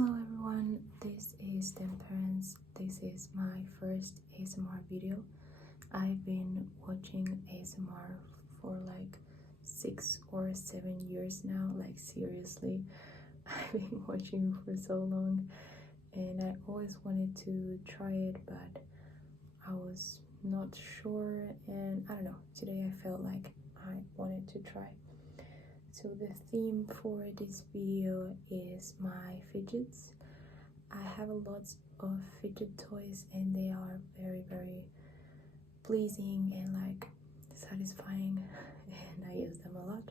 Hello everyone, this is Temperance. This is my first ASMR video. I've been watching ASMR for like 6 or 7 years now, like seriously. I've been watching for so long and I always wanted to try it, but I was not sure, and I don't know, today I felt like I wanted to try. So the theme for this video is my fidgets. I have a lot of fidget toys and they are very pleasing and like satisfying and I use them a lot.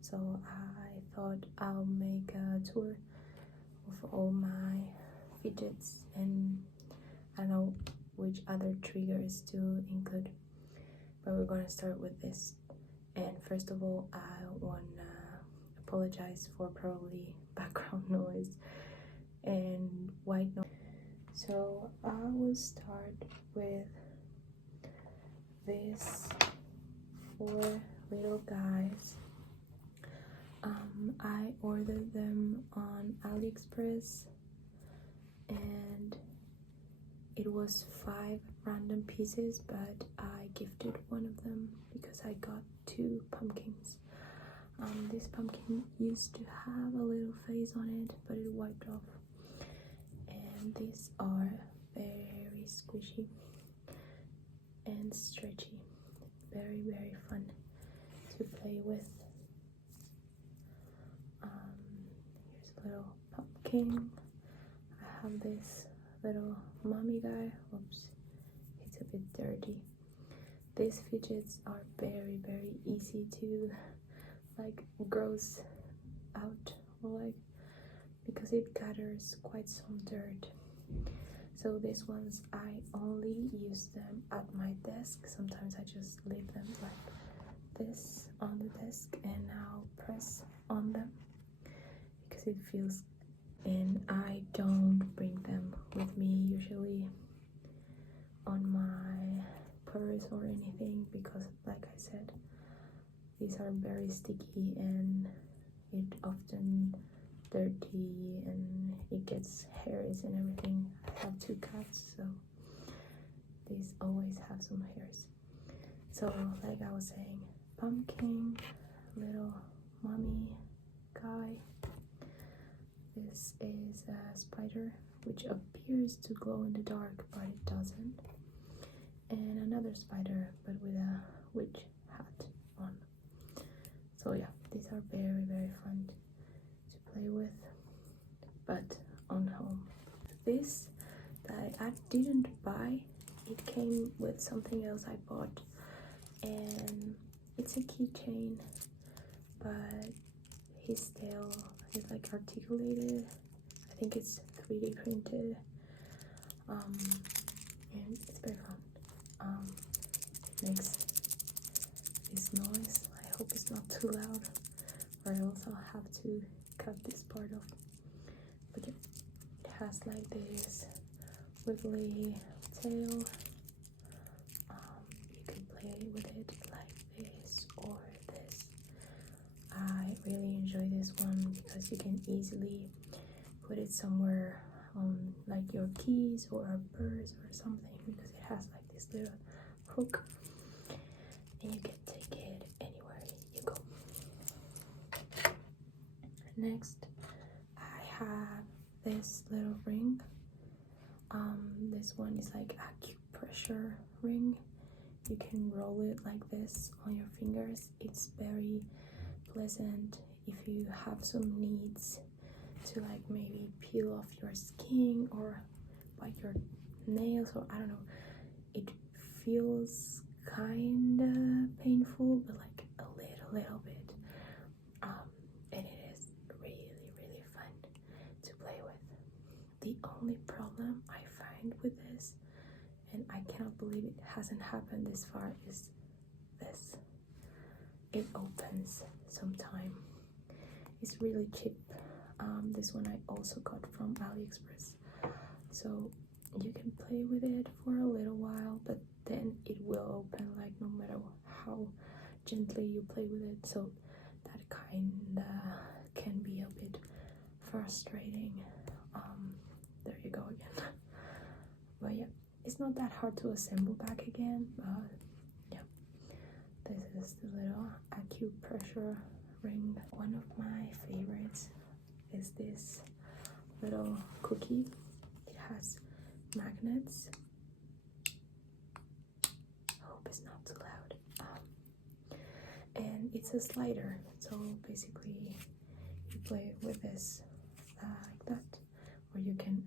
So I thought I'll make a tour of all my fidgets and I don't know which other triggers to include, but we're gonna start with this. And first of all, I wanna apologize for probably background noise and white noise. So I will start with these 4 little guys. I ordered them on AliExpress and it was 5 random pieces, but I gifted one of them because I got 2 pumpkins. This pumpkin used to have a little face on it, but it wiped off. And these are very squishy and stretchy. Very fun to play with. Here's a little pumpkin. I have this little mommy guy. Oops, it's a bit dirty. These fidgets are very easy to like gross out, or like, because it gathers quite some dirt. So these ones I only use them at my desk. Sometimes I just leave them like this on the desk and I'll press on them because it feels, and I don't bring them with me usually on my purse or anything because, like I said, these are very sticky and it often dirty and it gets hairs and everything. I have 2 cats, so these always have some hairs. So like I was saying, pumpkin, little mommy guy. This is a spider which appears to glow in the dark, but it doesn't. And another spider, but with a witch hat on. So yeah, these are very fun to play with, but on home. This that I didn't buy, it came with something else I bought, and it's a keychain, but his tail is like articulated. I think it's 3D printed, and it's very fun. It makes this noise. I hope it's not too loud, or else I'll have to cut this part off. But yeah, it has like this wiggly tail. You can play with it like this or this. I really enjoy this one because you can easily put it somewhere on like your keys or a purse or something, because it has like this little hook and you can take it anywhere you go. Next, I have this little ring. This one is like acupressure ring. You can roll it like this on your fingers. It's very pleasant if you have some needs to like maybe peel off your skin or bite your nails, or I don't know. It feels kinda painful, but like a little bit. And it is really fun to play with. The only problem I find with this, and I cannot believe it hasn't happened this far, is this. It opens sometime. It's really cheap. This one I also got from AliExpress. So you can play with it for a little while, but then it will open, like no matter how gently you play with it. So that kinda can be a bit frustrating. go again. But yeah, it's not that hard to assemble back again. But yeah, this is the little acupressure ring. One of my favorites is this little cookie. It has magnets. I hope it's not too loud. And it's a slider, so basically you play with this like that, or you can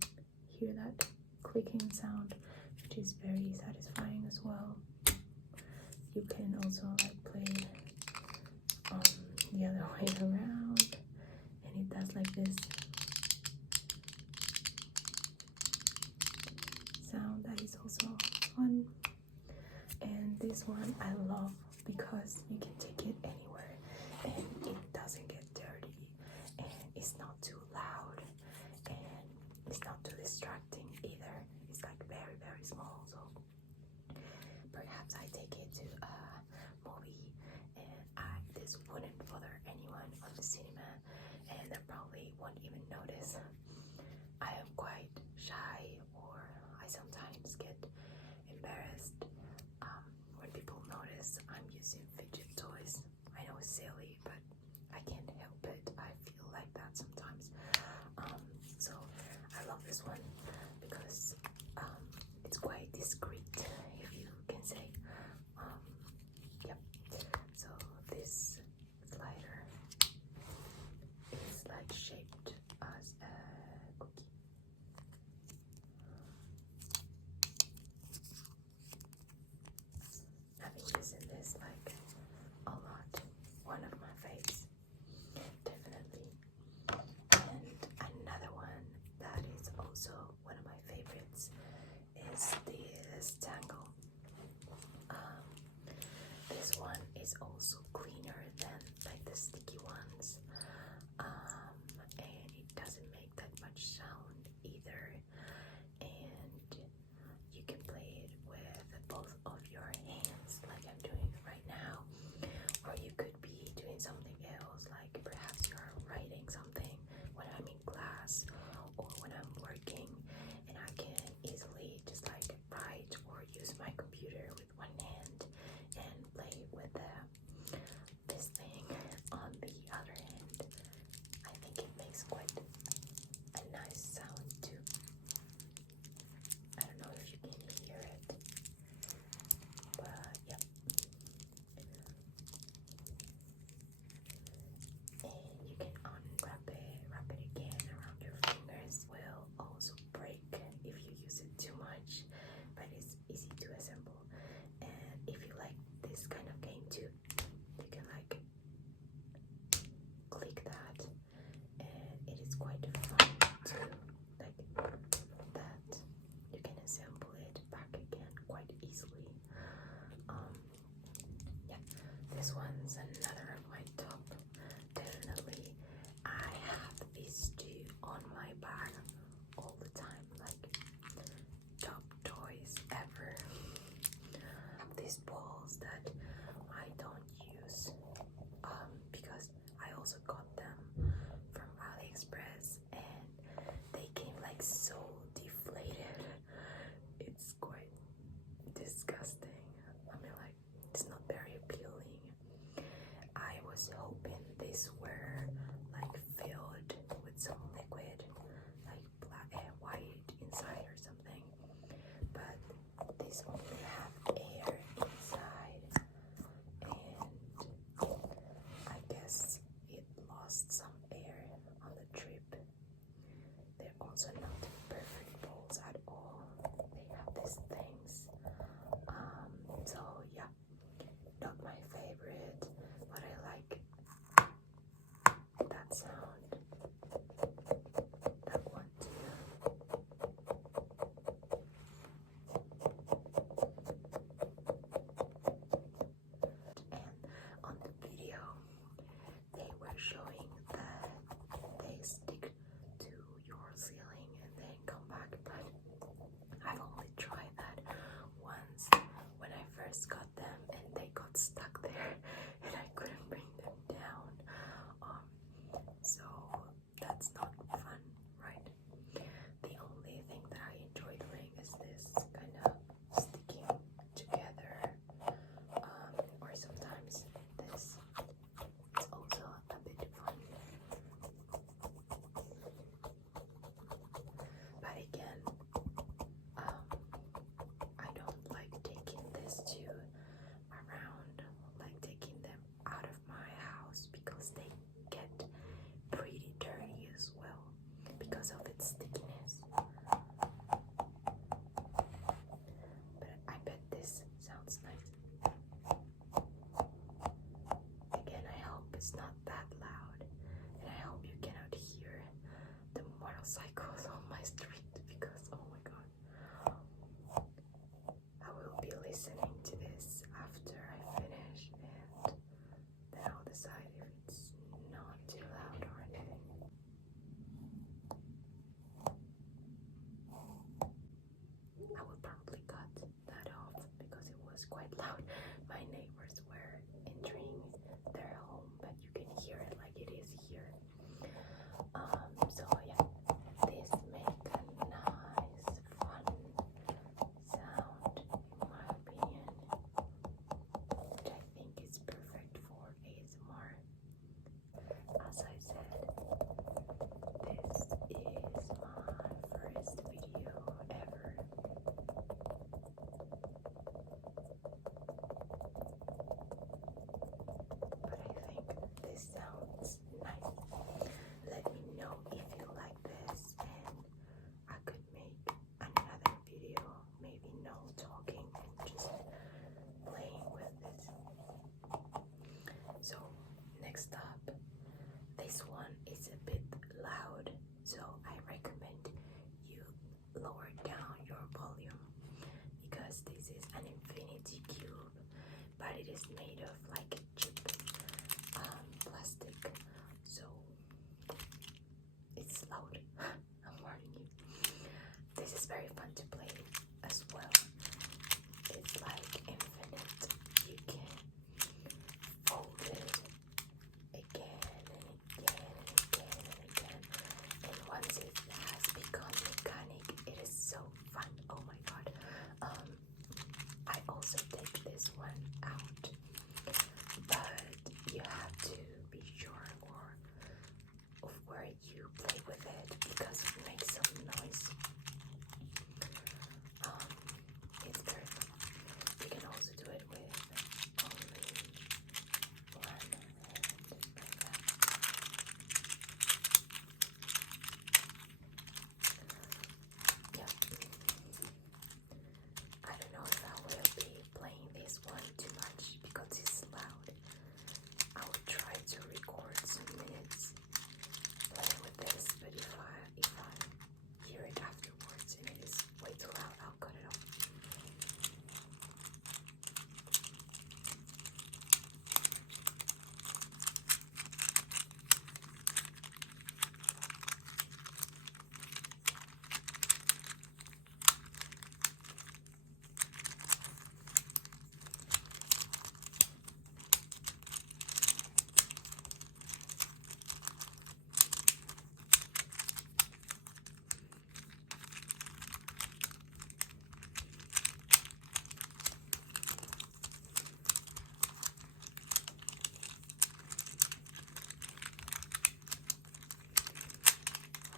hear that clicking sound, which is very satisfying as well. You can also like play the other way around, and it does like this sound that is also fun. And this one I love because you can take it anywhere and it doesn't get dirty, and it's not too loud, and it's not too distracting either. It's like very, very small, so perhaps I take it to a movie and this wouldn't bother anyone on the cinema, and they probably won't even notice. I am quite shy, or I sometimes get embarrassed when people notice I'm using fidget toys. I know it's silly, but I can't help it. I feel like that sometimes. So I love this one because it's quite discreet, if you can say. Yep. So this slider is like shaped as a cookie. I've been using this like a lot. One of my faves, definitely. And another one that is also one of my favorites is this tangle. This one is also cleaner than like the sticky ones, and it doesn't make that much sound either. And you can play it with both of your hands, like I'm doing right now, or you could be doing something else, like perhaps you're writing something when I'm in class or when I'm working, and I can easily just like write or use my computer with one hand and play with this thing on the other hand. I think it makes quite a nice sound too. I don't know if you can hear it, but yeah. And you can unwrap it, wrap it again around your fingers. Will also break if you use it too much, but it's easy to assemble. And if you like this kind of game too, you can like click that, and it is quite fun to like that. You can assemble it back again quite easily. Yeah, this one's another of my top. Definitely, I have these two on my bag all the time, like top toys ever. I have these balls that I don't use because I also got them from AliExpress, and they came like so deflated. It's quite disgusting. I mean, like, it's not very appealing. I motorcycles on my street because oh my god, I will be listening to this after I finish and then I'll decide if it's not too loud or anything. I will probably cut that off because it was quite loud. My neighbors were entering their home, but you can hear it like it is here. So yeah, this make a nice, fun sound in my opinion, which I think is perfect for ASMR. As I said, this is my first video ever. But I think this sounds nice. Let me know if you like this and I could make another video, maybe no talking and just playing with this. So next up, this one is a bit loud, so I recommend you lower down your volume because this is an infinity cube, but it is made of like cheap plastic, so it's loud. I'm warning you. This is very fun to play as well. It's like infinite. You can fold it again and again and again and again. And once it has become mechanic, it is so fun. Oh my god. I also take this one out, but you have to be sure of where you play with it because it makes some noise. It's very fun. You can also do it with only one hand like that. Yeah. I don't know if I will be playing this one too much because it's loud. I will try to record some minutes playing with this, but if I hear it afterwards and it is way too loud, I'll cut it off.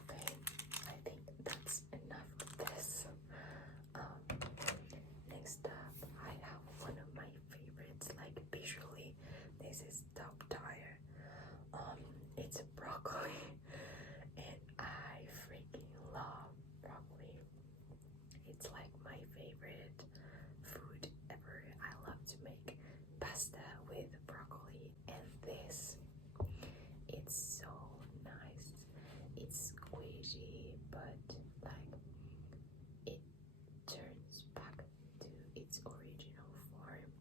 Okay, I think that's enough of this. Next up, I have one of my favorites, like visually. This is top tier. It's a broccoli, and I freaking love broccoli. It's like my favorite food ever. I love to make pasta with broccoli, and this, it's so nice. It's squishy, but like it turns back to its original form.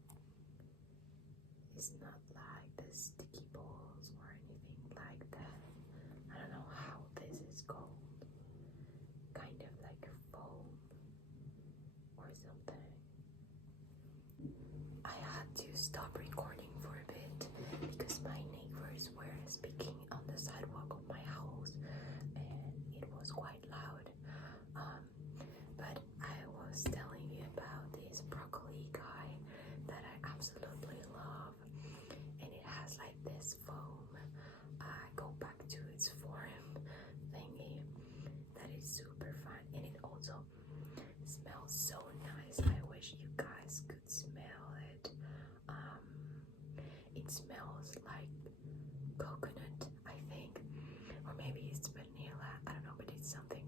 It's not like the sticky balls or anything like that. I don't know how this is called. Kind of like a foam or something. I had to stop recording for a bit because my neighbors were speaking on the sidewalk of my house and it was quite loud. But I was telling you about this broccoli guy that I absolutely love, and it has like this foam. Go back to its form thingy. That is super fun, and it also smells so nice. I wish you guys could smell it. It smells like coconut, I think, or maybe it's vanilla. I don't know, but it's something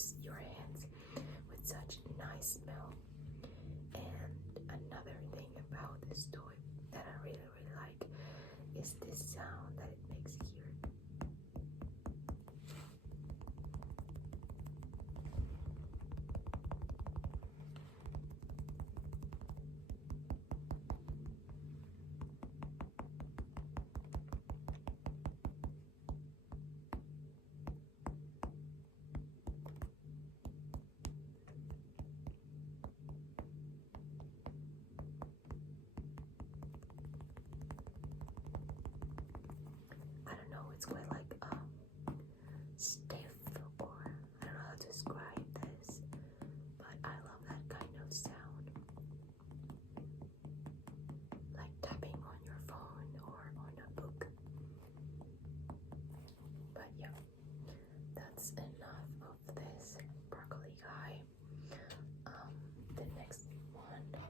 leaves your hands with such nice smell. And another thing about this toy that I really like is this sound that it makes here. I don't know, it's quite like stiff, or I don't know how to describe this, but I love that kind of sound, like tapping on your phone or on a book. But yeah, that's enough of this broccoli guy. The next one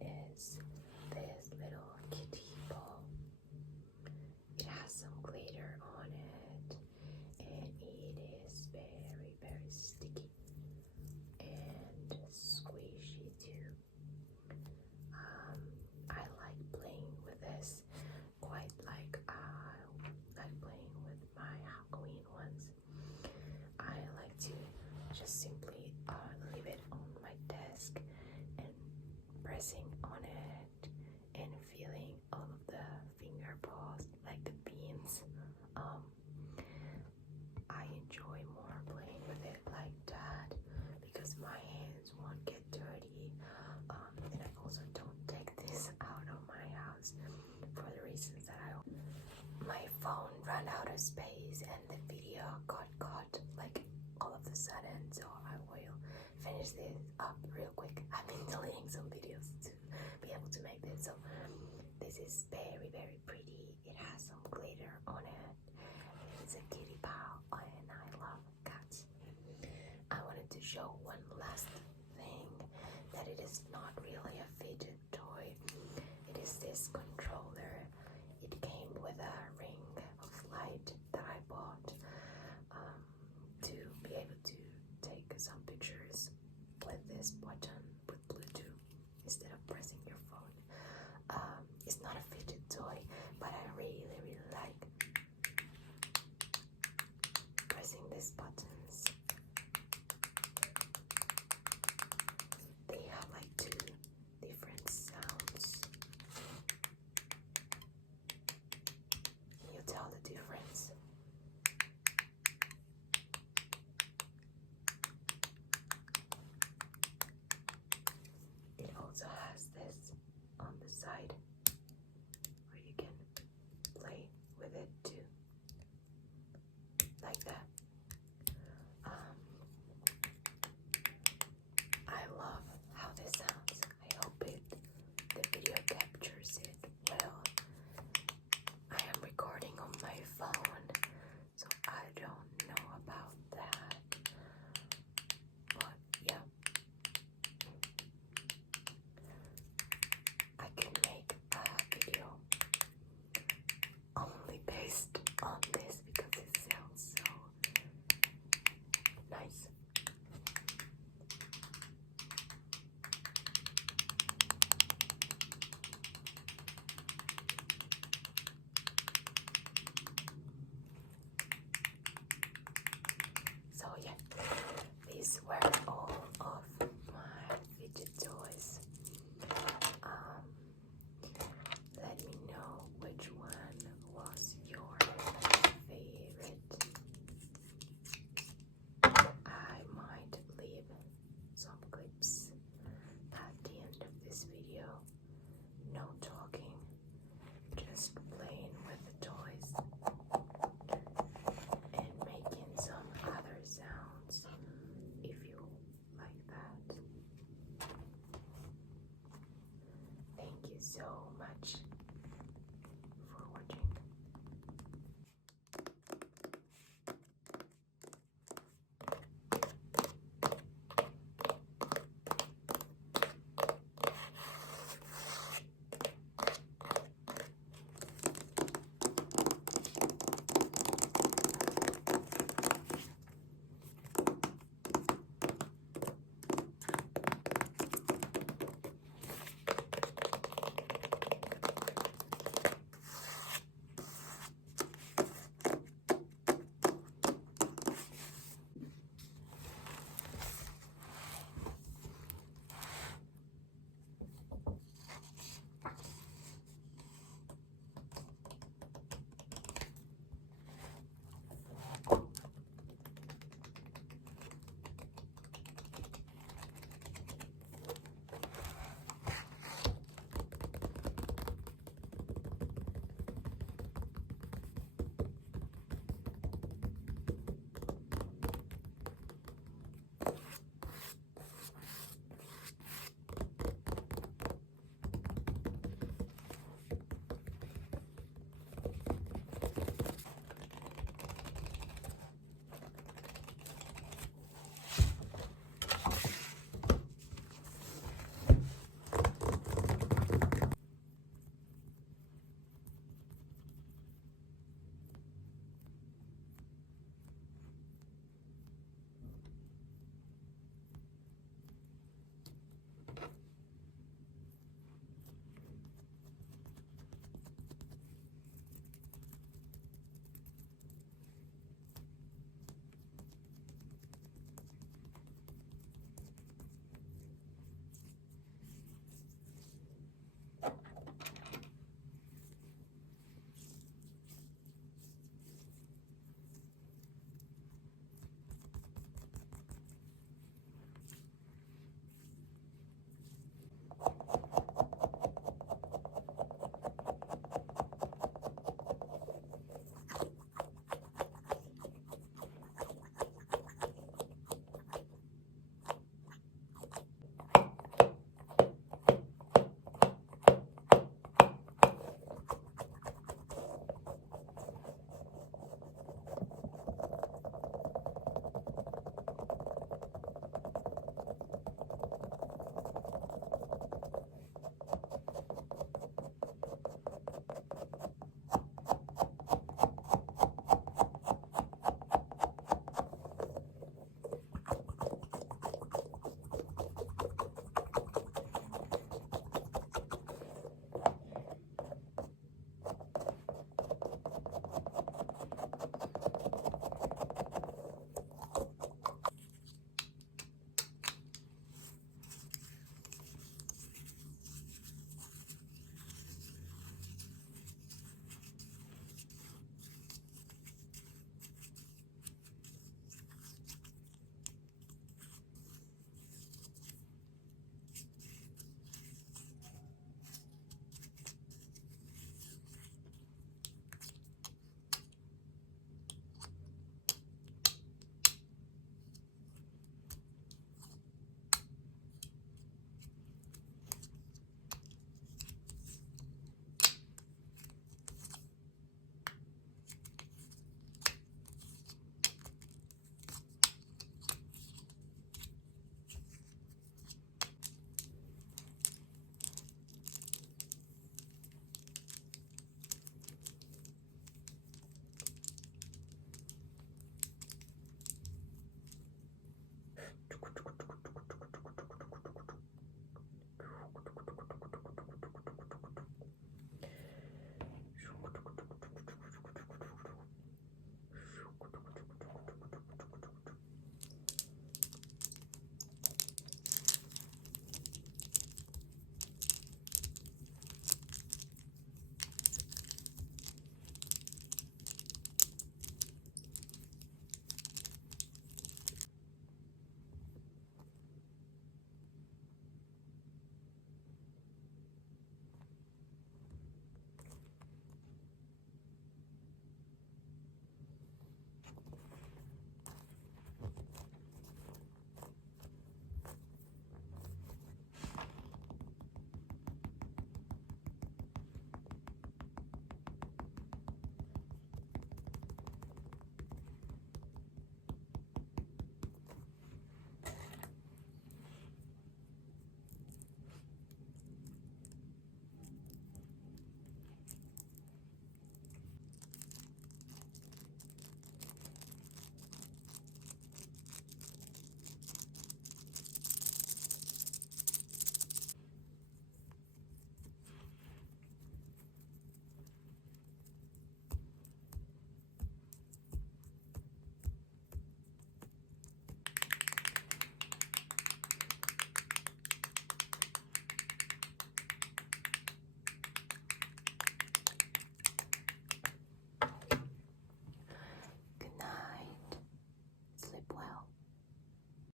is this little kitty ball. It has some glitter on it, and it is very sticky and squishy too. I like playing with this, quite like playing with my Halloween ones. I like to just simply leave it on my desk and pressing on it and feeling all of the finger balls, like the beans. I enjoy more playing with it like that because my hands won't get dirty, and I also don't take this out of my house for the reasons that my phone ran out of space and the video got caught like all of a sudden, so I will finish this up real quick. I've been deleting some videos to be able to make this. So this is very pretty. It has some glitter on it. It's a kitty pal and I love cats. I wanted to show one last thing, that it is not really a fidget toy. It is this controller. It came with a ring of light that I bought to be able to take some pictures with this button with Bluetooth instead of pressing your phone. It's not a fidget toy, but I really like pressing these buttons. They have like two different sounds. Can you tell the difference? It also has this on the side where you can play with it too, like that. I love how this sounds. I hope the video captures it well. I am recording on my phone, so I don't know about that. But yeah, I can make a video only based on this because it sounds so nice. So yeah, these were all of my fidget toys. Let me know which one was your favorite. I might leave some clips at the end of this video. No talking, just playing with the toys and making some other sounds if you like that. Thank you so much